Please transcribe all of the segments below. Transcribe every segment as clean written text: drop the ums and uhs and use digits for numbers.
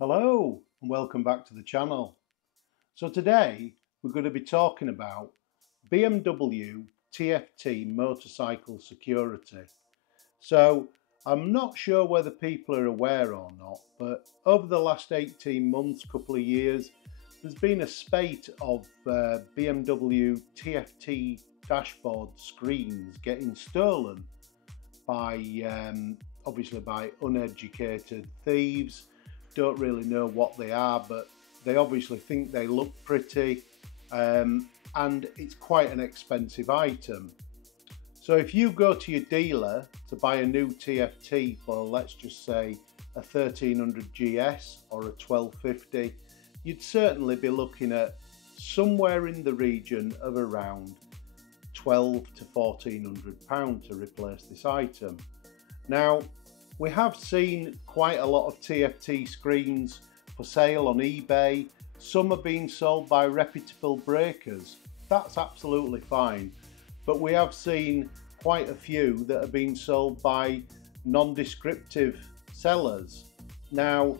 Hello and welcome back to the channel. So today we're going to be talking about BMW TFT motorcycle security. So I'm not sure whether people are aware or not, but over the last 18 months, couple of years, there's been a spate of BMW TFT dashboard screens getting stolen by obviously by uneducated thieves. Don't really know what they are, but they obviously think they look pretty, and it's quite an expensive item. So if you go to your dealer to buy a new TFT for, let's just say, a 1300 GS or a 1250, you'd certainly be looking at somewhere in the region of around £1,200 to £1,400 to replace this item. Now, we have seen quite a lot of TFT screens for sale on eBay. Some are being sold by reputable breakers. That's absolutely fine. But we have seen quite a few that are being sold by non-descriptive sellers. Now,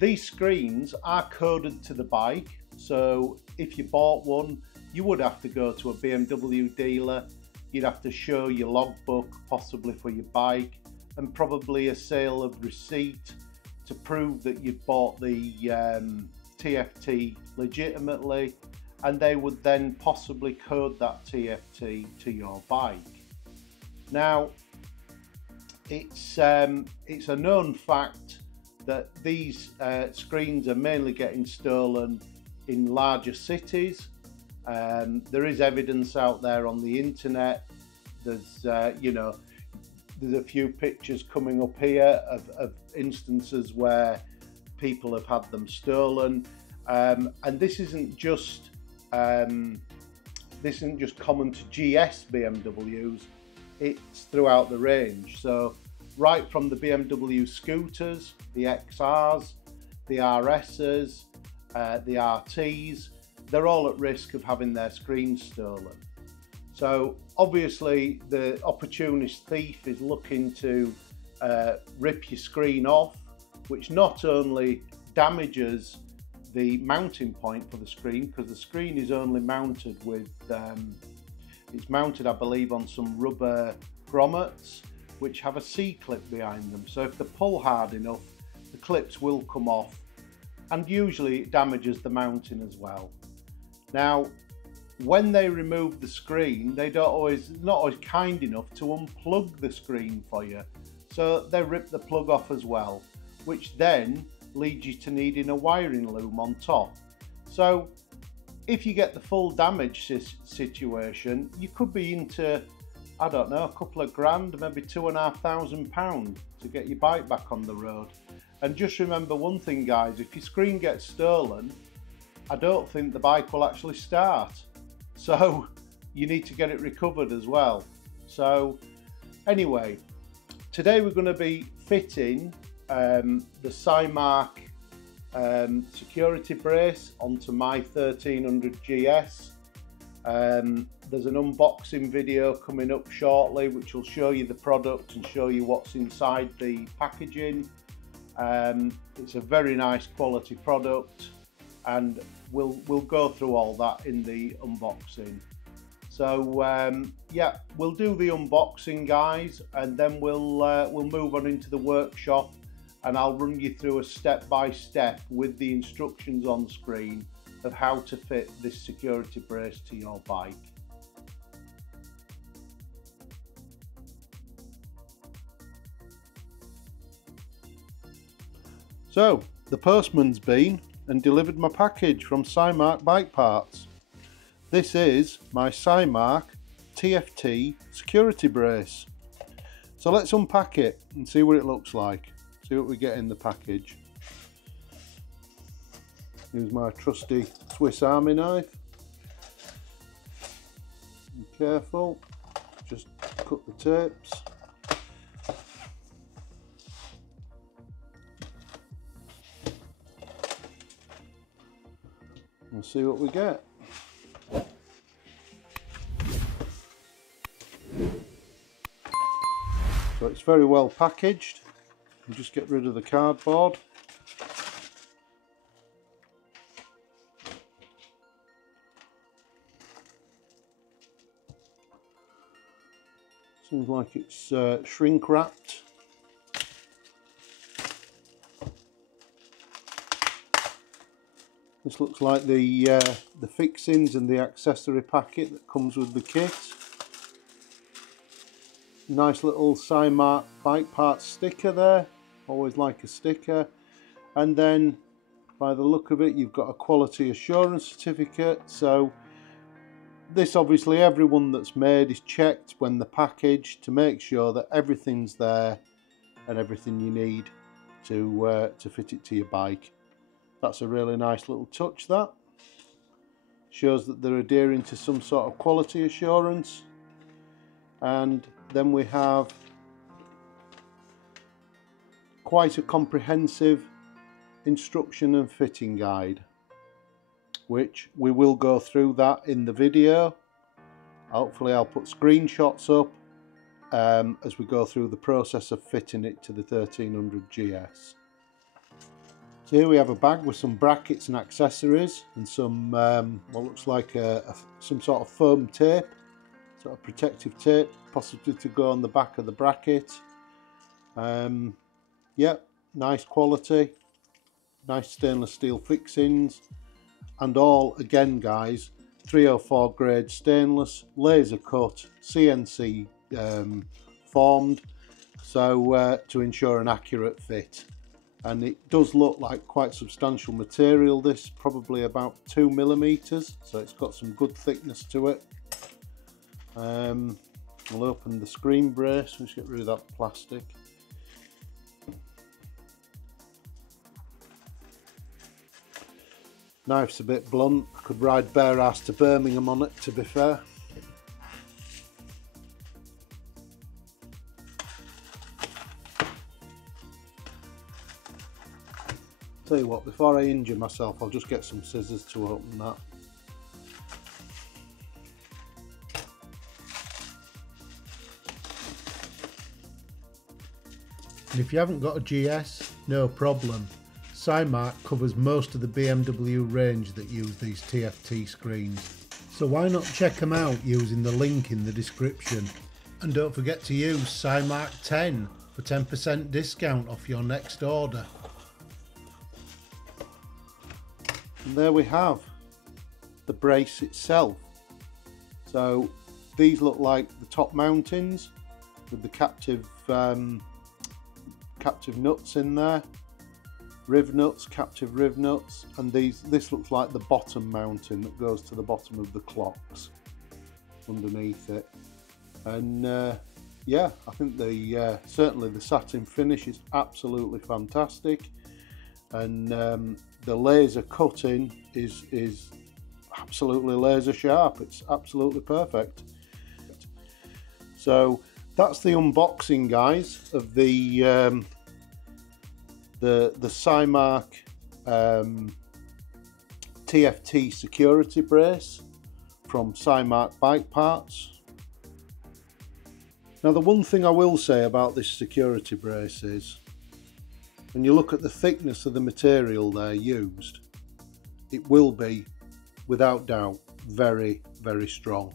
these screens are coded to the bike. So if you bought one, you would have to go to a BMW dealer. You'd have to show your logbook, possibly for your bike, and probably a sale of receipt to prove that you'd bought the TFT legitimately, and they would then possibly code that TFT to your bike. Now, it's a known fact that these screens are mainly getting stolen in larger cities. There is evidence out there on the internet. There's there's a few pictures coming up here of instances where people have had them stolen, and this isn't just common to GS BMWs. It's throughout the range. So right from the BMW scooters, the XRs, the RSs, the RTs, they're all at risk of having their screens stolen. So obviously the opportunist thief is looking to rip your screen off, which not only damages the mounting point for the screen, because the screen is only mounted with, it's mounted I believe on some rubber grommets which have a C-clip behind them. So if they pull hard enough, the clips will come off, and usually it damages the mounting as well. Now, when they remove the screen, they're not always kind enough to unplug the screen for you. So they rip the plug off as well, which then leads you to needing a wiring loom on top. So if you get the full damage situation, you could be into, I don't know, a couple of grand, maybe £2,500 to get your bike back on the road. And just remember one thing, guys, if your screen gets stolen, I don't think the bike will actually start. So you need to get it recovered as well. So anyway, today we're going to be fitting the Cymarc security brace onto my 1300 GS. There's an unboxing video coming up shortly which will show you the product and show you what's inside the packaging. It's a very nice quality product, and we'll go through all that in the unboxing. So yeah, we'll do the unboxing, guys, and then we'll move on into the workshop, and I'll run you through a step-by-step with the instructions on screen of how to fit this security brace to your bike. So the postman's been and delivered my package from Cymarc Bike Parts. This is my Cymarc TFT security brace. So let's unpack it and see what it looks like. See what we get in the package. Here's my trusty Swiss Army knife. Be careful, just cut the tapes. We'll see what we get. So it's very well packaged. We'll just get rid of the cardboard. Seems like it's shrink wrapped. This looks like the fixings and the accessory packet that comes with the kit. Nice little Cymarc bike parts sticker there. Always like a sticker. And then by the look of it, you've got a quality assurance certificate. So this, obviously everyone that's made is checked when they're packaged to make sure that everything's there and everything you need to fit it to your bike. That's a really nice little touch. That shows that they're adhering to some sort of quality assurance. And then we have quite a comprehensive instruction and fitting guide, which we will go through that in the video. Hopefully I'll put screenshots up as we go through the process of fitting it to the 1300 GS. So here we have a bag with some brackets and accessories and some what looks like some sort of foam tape, sort of protective tape, possibly to go on the back of the bracket. Yep, nice quality, nice stainless steel fixings, and all, again guys, 304 grade stainless, laser cut, CNC formed, so to ensure an accurate fit. And it does look like quite substantial material, this, probably about 2mm, so it's got some good thickness to it. We'll open the screen brace, let's get rid of that plastic. Knife's a bit blunt, I could ride bare ass to Birmingham on it, to be fair. Tell you what, before I injure myself, I'll just get some scissors to open that. And if you haven't got a GS, no problem. Cymarc covers most of the BMW range that use these TFT screens. So why not check them out using the link in the description. And don't forget to use Cymarc 10 for 10% discount off your next order. And there we have the brace itself. So these look like the top mountings with the captive nuts in there, riv nuts, captive riv nuts, and this looks like the bottom mounting that goes to the bottom of the clocks underneath it. And yeah, I think certainly the satin finish is absolutely fantastic, and the laser cutting is absolutely laser sharp. It's absolutely perfect. So that's the unboxing, guys, of the Cymarc TFT security brace from Cymarc Bike Parts. Now, the one thing I will say about this security brace is, when you look at the thickness of the material there used, it will be, without doubt, very, very strong.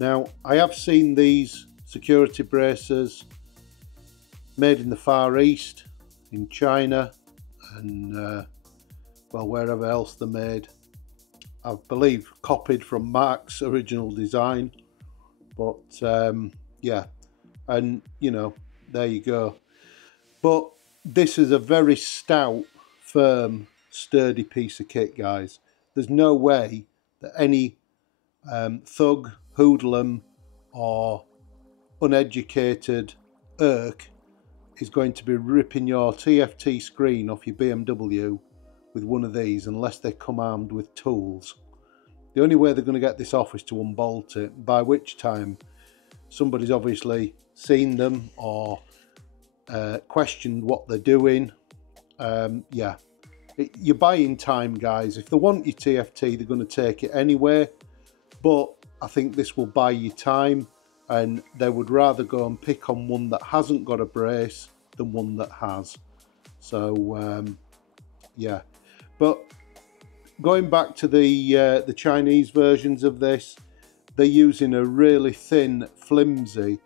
Now, I have seen these security braces made in the Far East, in China, and well, wherever else they're made. I believe copied from Mark's original design, but yeah, and you know, there you go. But this is a very stout, firm, sturdy piece of kit, guys. There's no way that any thug, hoodlum, or uneducated irk is going to be ripping your TFT screen off your BMW with one of these unless they come armed with tools. The only way they're going to get this off is to unbolt it, by which time somebody's obviously seen them or questioned what they're doing. Yeah, you're buying time, guys. If they want your TFT, they're going to take it anyway, but I think this will buy you time, and they would rather go and pick on one that hasn't got a brace than one that has. So yeah, but going back to the Chinese versions of this, they're using a really thin, flimsy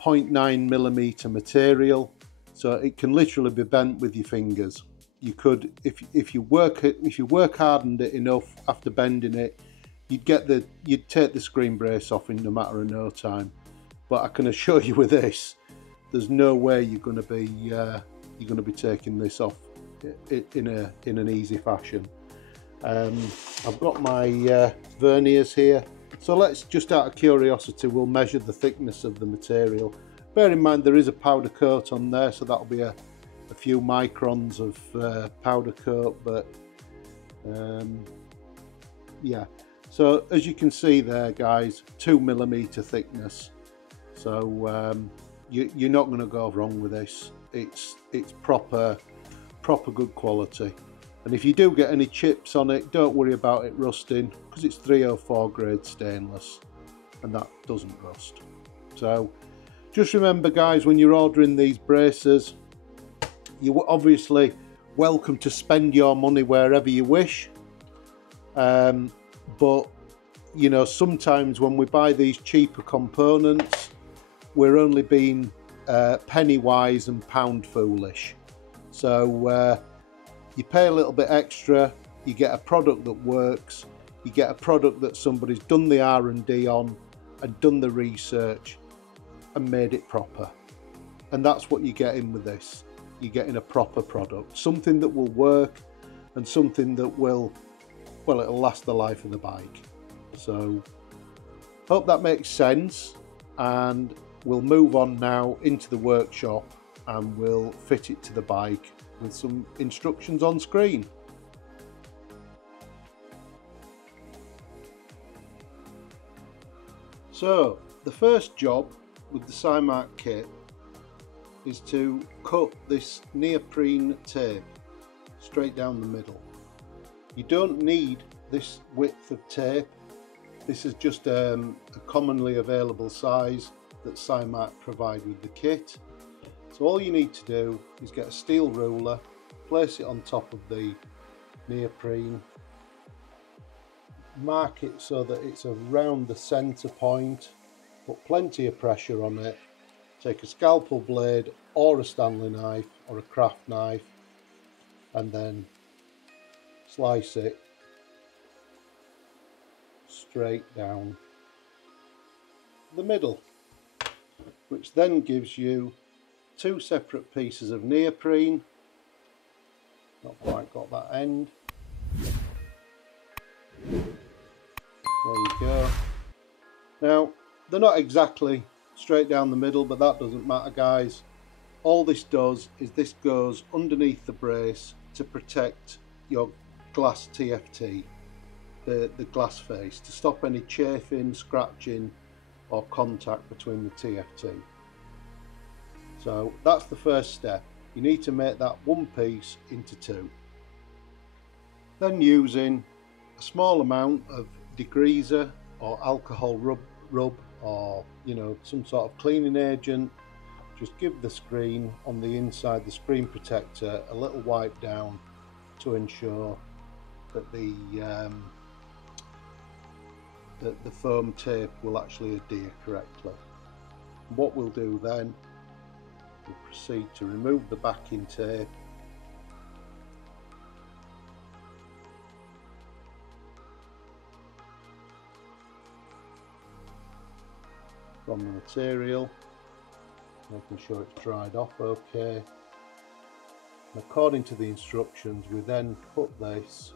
0.9mm material, so it can literally be bent with your fingers. You could, if you work hardened it enough after bending it, you'd take the screen brace off in a matter of no time. But I can assure you with this, there's no way you're going to be taking this off in an easy fashion. I've got my verniers here, so let's, just out of curiosity, we'll measure the thickness of the material. Bear in mind there is a powder coat on there, so that'll be a few microns of powder coat, but yeah. So as you can see there, guys, 2mm thickness. So you're not going to go wrong with this. It's proper good quality. And if you do get any chips on it, don't worry about it rusting, because it's 304 grade stainless and that doesn't rust. So just remember, guys, when you're ordering these braces, you're obviously welcome to spend your money wherever you wish, but you know, sometimes when we buy these cheaper components, we're only being penny wise and pound foolish. So you pay a little bit extra, you get a product that works, you get a product that somebody's done the R&D on and done the research and made it proper. And that's what you're getting with this. You're getting a proper product, something that will work and something that will, well, it'll last the life of the bike. So hope that makes sense, and we'll move on now into the workshop and we'll fit it to the bike with some instructions on screen. So the first job with the Cymarc kit is to cut this neoprene tape straight down the middle. You don't need this width of tape. This is just a commonly available size that Cymarc provide with the kit. So all you need to do is get a steel ruler, place it on top of the neoprene, mark it so that it's around the centre point, put plenty of pressure on it, take a scalpel blade or a Stanley knife or a craft knife and then slice it straight down the middle, which then gives you two separate pieces of neoprene. Not quite got that end. There you go. Now they're not exactly straight down the middle, but that doesn't matter, guys. All this does is this goes underneath the brace to protect your glass TFT, the glass face, to stop any chafing, scratching or contact between the TFT. So that's the first step. You need to make that one piece into two. Then, using a small amount of degreaser or alcohol rub or, you know, some sort of cleaning agent, just give the screen on the inside, the screen protector, a little wipe down to ensure that the foam tape will actually adhere correctly. What we'll do then, we'll proceed to remove the backing tape, from the material, making sure it's dried off okay. And according to the instructions, we then put this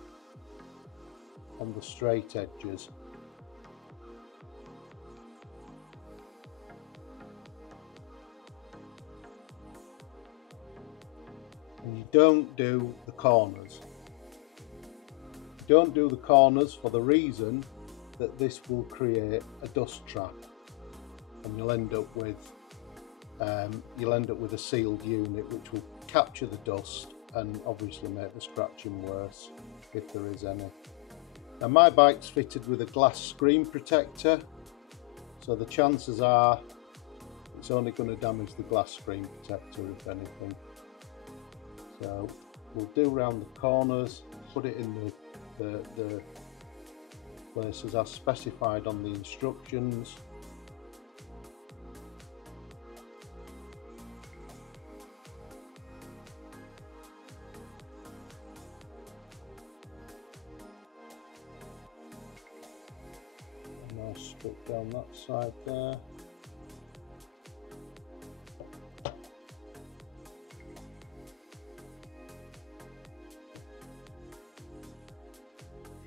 on the straight edges. And you don't do the corners. You don't do the corners for the reason that this will create a dust trap, and you'll end up with a sealed unit which will capture the dust and obviously make the scratching worse if there is any. Now my bike's fitted with a glass screen protector, so the chances are it's only going to damage the glass screen protector if anything. So we'll do round the corners, put it in the places as specified on the instructions. And I'll stick down that side there.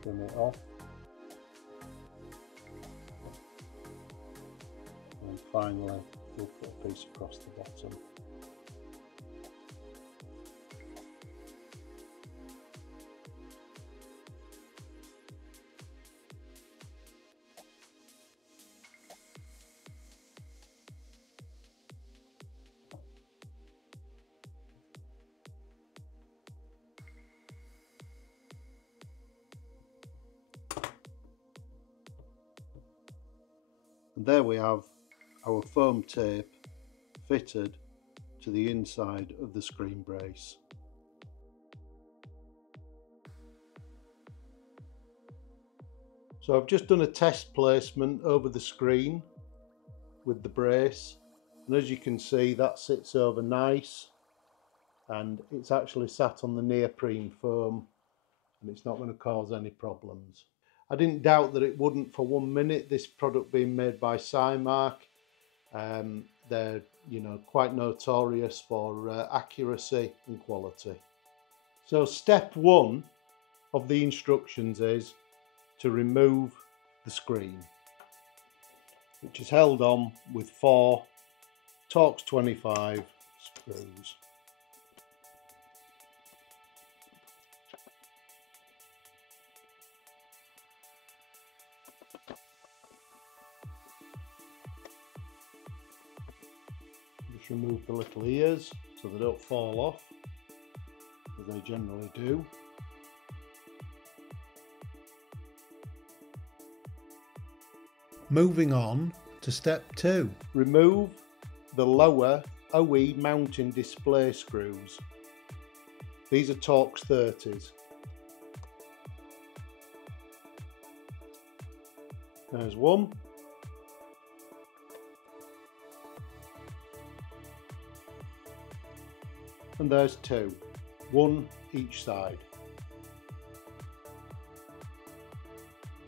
Trim it off, and finally we'll put a piece across the bottom. And there we have our foam tape fitted to the inside of the screen brace. So I've just done a test placement over the screen with the brace, and as you can see that sits over nice, and it's actually sat on the neoprene foam and it's not going to cause any problems. I didn't doubt that it wouldn't for 1 minute, this product being made by Cymarc. They're, you know, quite notorious for accuracy and quality. So step 1 of the instructions is to remove the screen, which is held on with 4 Torx 25 screws. Just remove the little ears so they don't fall off, as they generally do. Moving on to step 2. Remove the lower OE mounting display screws. These are Torx 30s. There's one. And there's 2, 1 each side.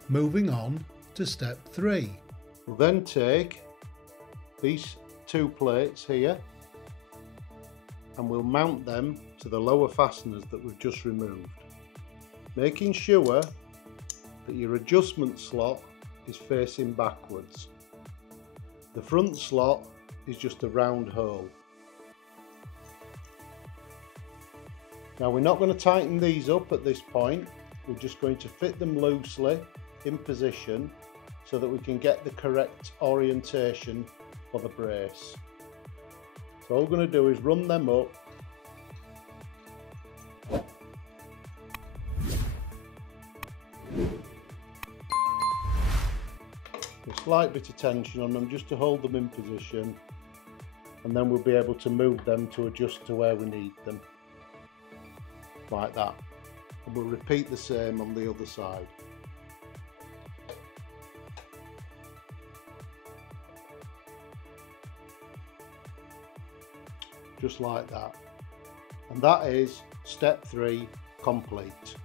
Moving on to step 3. We'll then take these 2 plates here and we'll mount them to the lower fasteners that we've just removed, making sure that your adjustment slot is facing backwards. The front slot is just a round hole. Now we're not going to tighten these up at this point, we're just going to fit them loosely in position so that we can get the correct orientation for the brace. So all we're going to do is run them up . A slight bit of tension on them just to hold them in position, and then we'll be able to move them to adjust to where we need them. Like that, and we'll repeat the same on the other side. Just like that, and that is step 3 complete.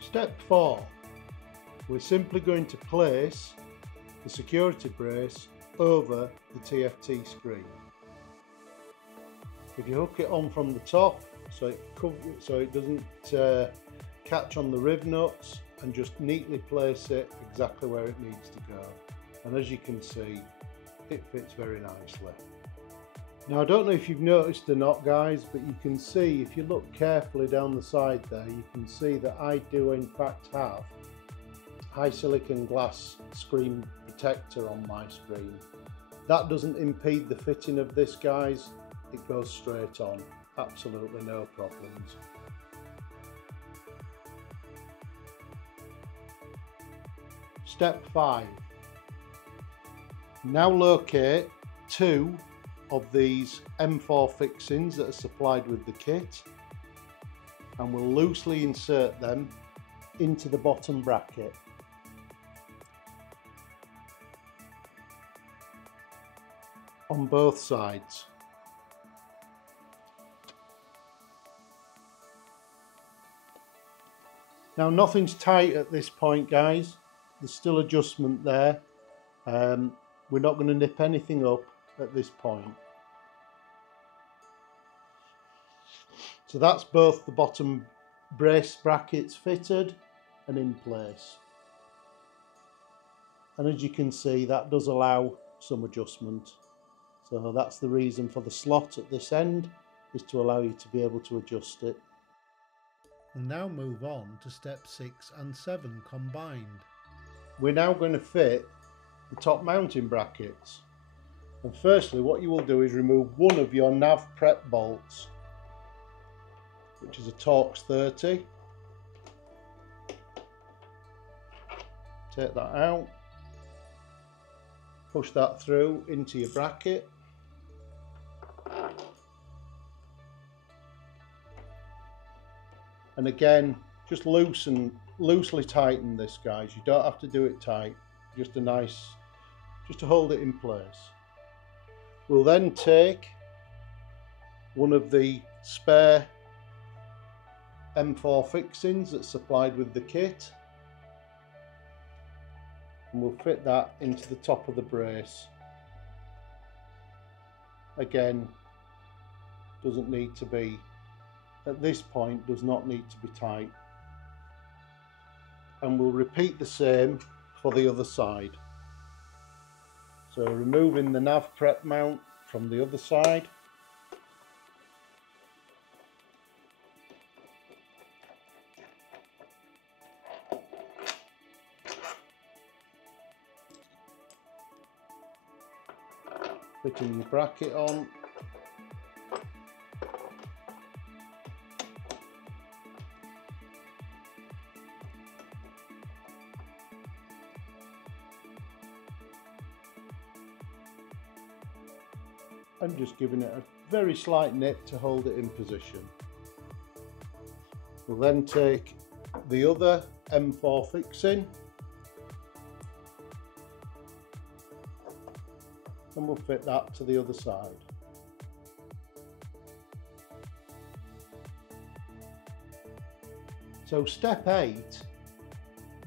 Step 4, we're simply going to place the security brace over the TFT screen. If you hook it on from the top so it doesn't catch on the rib nuts, and just neatly place it exactly where it needs to go, and as you can see it fits very nicely. Now I don't know if you've noticed or not guys, but you can see if you look carefully down the side there, you can see that I do in fact have high silicon glass screen protector on my screen. That doesn't impede the fitting of this guys, it goes straight on, absolutely no problems. Step 5. Now locate 2 of these M4 fixings that are supplied with the kit and we'll loosely insert them into the bottom bracket. On both sides. Now nothing's tight at this point, guys. There's still adjustment there. We're not going to nip anything up at this point. So that's both the bottom brace brackets fitted and in place. And as you can see, that does allow some adjustment. So that's the reason for the slot at this end, is to allow you to be able to adjust it. We'll now move on to step 6 and 7 combined. We're now going to fit the top mounting brackets. And firstly, what you will do is remove one of your nav prep bolts, which is a Torx 30. Take that out, push that through into your bracket. And again, just loosely tighten this, guys. You don't have to do it tight, just to hold it in place. We'll then take one of the spare M4 fixings that's supplied with the kit, and we'll fit that into the top of the brace. Again, doesn't need to be, at this point, does not need to be tight. And we'll repeat the same for the other side. So removing the nav prep mount from the other side. Fitting your bracket on. And just giving it a very slight nip to hold it in position. We'll then take the other M4 fixing and we'll fit that to the other side. So step 8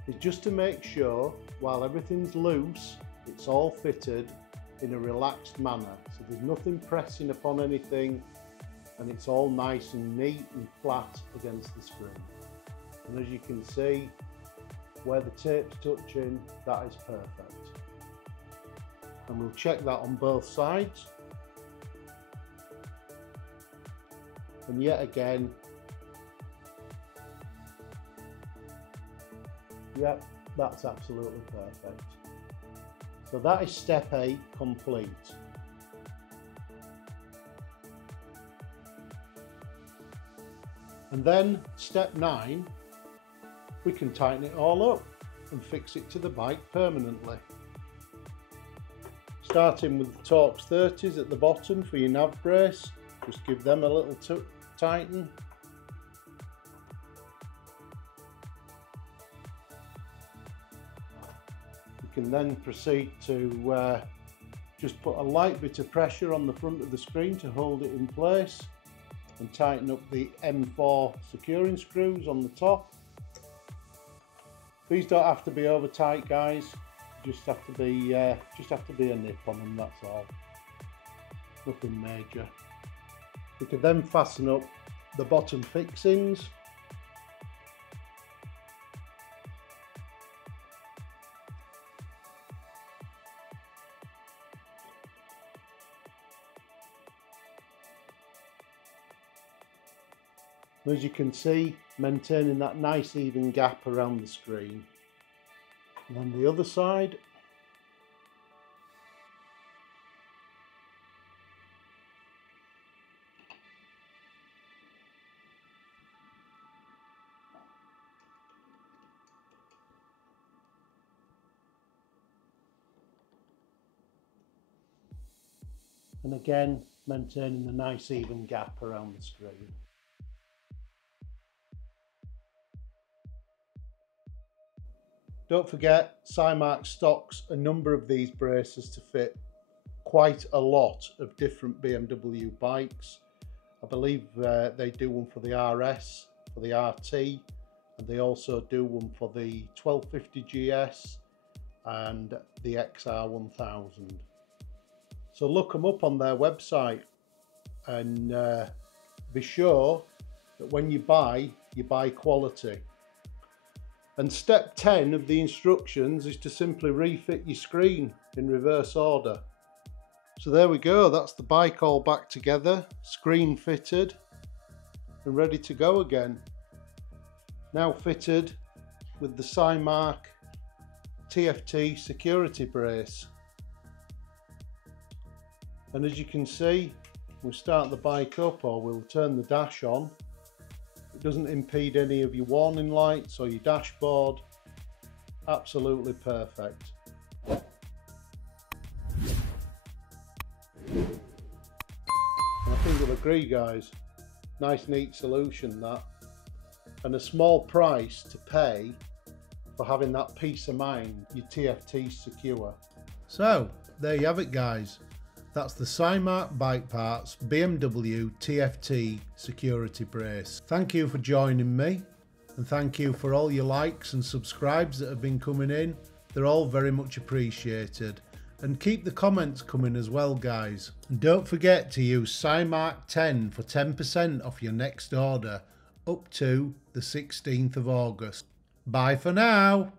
is just to make sure while everything's loose, it's all fitted in a relaxed manner. So there's nothing pressing upon anything and it's all nice and neat and flat against the screen. And as you can see, where the tape's touching, that is perfect. And we'll check that on both sides. And yet again, yep, that's absolutely perfect. So that is step 8 complete. And then step 9, we can tighten it all up and fix it to the bike permanently. Starting with the Torx 30s at the bottom for your nav brace, just give them a little tighten. You can then proceed to just put a light bit of pressure on the front of the screen to hold it in place and tighten up the M4 securing screws on the top. These don't have to be over tight, guys. Just have to be a nip on them, that's all. Nothing major. We can then fasten up the bottom fixings. As you can see, maintaining that nice even gap around the screen. And then the other side. And again, maintaining the nice even gap around the screen. Don't forget, Cymarc stocks a number of these braces to fit quite a lot of different BMW bikes. I believe they do one for the RS, for the RT, and they also do one for the 1250 GS and the XR1000. So look them up on their website and be sure that when you buy quality. And step 10 of the instructions is to simply refit your screen in reverse order. So there we go, that's the bike all back together, screen fitted and ready to go again. Now fitted with the Cymarc TFT security brace. And as you can see, we'll start the bike up or we'll turn the dash on. It doesn't impede any of your warning lights or your dashboard. Absolutely perfect. I think you'll agree, guys. Nice neat solution that. And a small price to pay for having that peace of mind, your TFT secure. So there you have it, guys. That's the Cymarc Bike Parts BMW TFT security brace. Thank you for joining me, and thank you for all your likes and subscribes that have been coming in. They're all very much appreciated. And keep the comments coming as well, guys. And don't forget to use Cymarc 10 for 10% off your next order up to the 16th of August. Bye for now.